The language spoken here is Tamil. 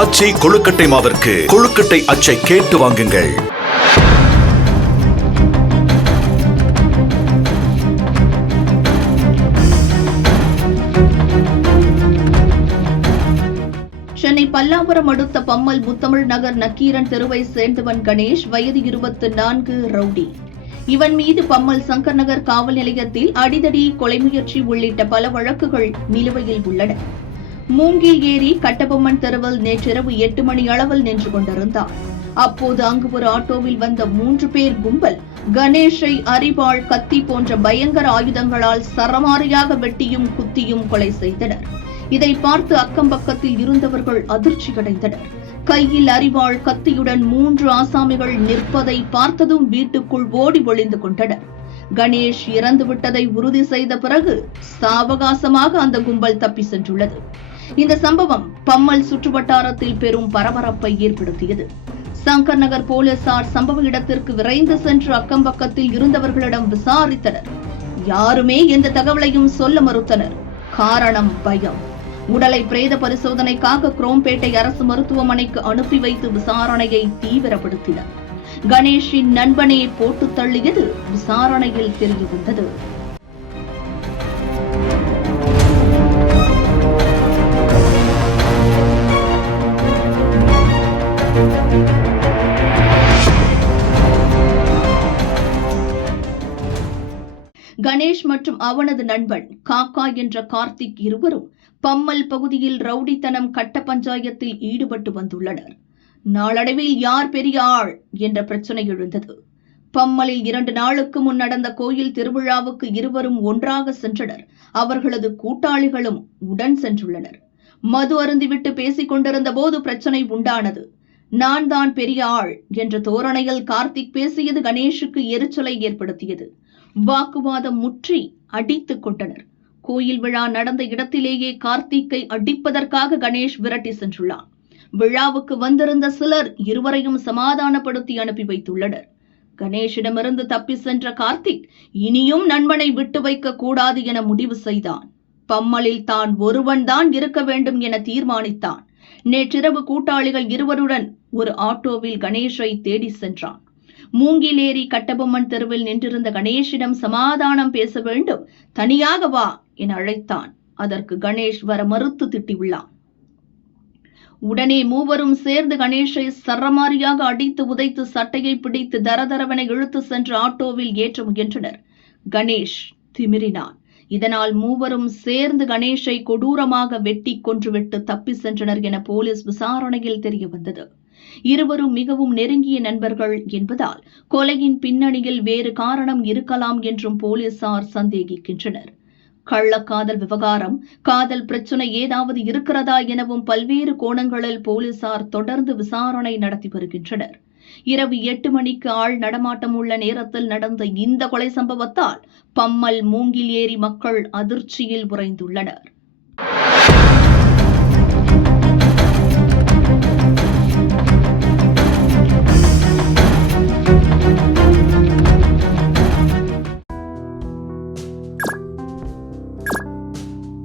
ஆச்சி கொழுக்கட்டை மாவிற்கு கொழுக்கட்டை அச்சை கேட்டு வாங்குங்கள். சென்னை பல்லாவரம் அடுத்த பம்மல் முத்தமிழ் நகர் நக்கீரன் தெருவை சேர்ந்தவன் கணேஷ், வயது 24, ரவுடி. இவன் மீது பம்மல் சங்கர் நகர் காவல் நிலையத்தில் அடிதடி, கொலை முயற்சி உள்ளிட்ட பல வழக்குகள் நிலுவையில் உள்ளன. மூங்கில் ஏரி கட்டபொம்மன் தெருவில் நேற்றிரவு 8 மணி அளவில் நின்று கொண்டிருந்தார். அப்போது அங்கு ஒரு ஆட்டோவில் வந்த 3 பேர் கும்பல் கணேஷை அரிவாள், கத்தி போன்ற பயங்கர ஆயுதங்களால் சரமாரியாக வெட்டியும் குத்தியும் கொலை செய்தனர். இதை பார்த்து அக்கம் பக்கத்தில் இருந்தவர்கள் அதிர்ச்சியடைந்தனர். கையில் அரிவாள், கத்தியுடன் 3 ஆசாமிகள் நிற்பதை பார்த்ததும் வீட்டுக்குள் ஓடி ஒளிந்து கொண்டனர். கணேஷ் இறந்துவிட்டதை உறுதி செய்த பிறகு சாவகாசமாக அந்த கும்பல் தப்பி சென்றுள்ளது. இந்த சம்பவம் பம்மல் சுற்றுவட்டாரத்தில் பெரும் பரபரப்பை ஏற்படுத்தியது. சங்கர் நகர் போலீசார் சம்பவ இடத்திற்கு விரைந்து சென்று அக்கம் பக்கத்தில் இருந்தவர்களிடம் விசாரித்தனர். யாருமே எந்த தகவலையும் சொல்ல மறுத்தனர். காரணம் பயம். உடலை பிரேத பரிசோதனைக்காக குரோம்பேட்டை அரசு மருத்துவமனைக்கு அனுப்பி வைத்து விசாரணையை தீவிரப்படுத்தினர். கணேஷின் நண்பனே போட்டு தள்ளியது விசாரணையில் தெரியவந்தது. கணேஷ் மற்றும் அவனது நண்பன் காக்கா என்ற கார்த்திக் இருவரும் பம்மல் பகுதியில் ரவுடித்தனம், கட்ட பஞ்சாயத்தில் ஈடுபட்டு வந்துள்ளனர். நாளடைவில் யார் பெரிய ஆள் என்ற பிரச்சனை எழுந்தது. பம்மலில் 2 நாளுக்கு முன் நடந்த கோயில் திருவிழாவுக்கு இருவரும் ஒன்றாக சென்றனர். அவர்களது கூட்டாளிகளும் உடன் சென்றுள்ளனர். மது அருந்திவிட்டு பேசிக் கொண்டிருந்த போது பிரச்சனை உண்டானது. நான் தான் பெரிய ஆள் என்ற தோரணையில் கார்த்திக் பேசியது கணேஷுக்கு எரிச்சலை ஏற்படுத்தியது. வாக்குவாதம் முற்றி அடித்துக் கொண்டனர். கோயில் விழா நடந்த இடத்திலேயே கார்த்திக்கை அடிப்பதற்காக கணேஷ் விரட்டி சென்றுள்ளார். விழாவுக்கு வந்திருந்த சிலர் இருவரையும் சமாதானப்படுத்தி அனுப்பி வைத்துள்ளனர். கணேஷிடமிருந்து தப்பி சென்ற கார்த்திக் இனியும் நண்பனை விட்டு வைக்க கூடாது என முடிவு செய்தான். பம்மலில் தான் ஒருவன்தான் இருக்க வேண்டும் என தீர்மானித்தான். நேற்றிரவு கூட்டாளிகள் இருவருடன் ஒரு ஆட்டோவில் கணேஷை தேடி சென்றான். மூங்கிலேரி கட்டபொம்மன் தெருவில் நின்றிருந்த கணேஷிடம் சமாதானம் பேச வேண்டும், தனியாக வா என அழைத்தான். அதற்கு கணேஷ் வர மறுத்து திட்டியுள்ளான். உடனே மூவரும் சேர்ந்து கணேஷை சரமாரியாக அடித்து உதைத்து சட்டையை பிடித்து தரதரவென இழுத்து சென்ற ஆட்டோவில் ஏற்ற முயன்றனர். கணேஷ் திமிரினான். இதனால் மூவரும் சேர்ந்து கணேஷை கொடூரமாக வெட்டி கொன்றுவிட்டு தப்பி சென்றனர் என போலீஸ் விசாரணையில் தெரியவந்தது. இருவரும் மிகவும் நெருங்கிய நண்பர்கள் என்பதால் கொலையின் பின்னணியில் வேறு காரணம் இருக்கலாம் என்றும் போலீசார் சந்தேகிக்கின்றனர். கள்ளக்காதல் விவகாரம், காதல் பிரச்சனை ஏதாவது இருக்கிறதா எனவும் பல்வேறு கோணங்களில் போலீசார் தொடர்ந்து விசாரணை நடத்தி வருகின்றனர். இரவு 8 மணிக்கு ஆள் நடமாட்டம் உள்ள நேரத்தில் நடந்த இந்த கொலை சம்பவத்தால் பம்மல், மூங்கில் ஏரி மக்கள் அதிர்ச்சியில் உறைந்துள்ளனர்.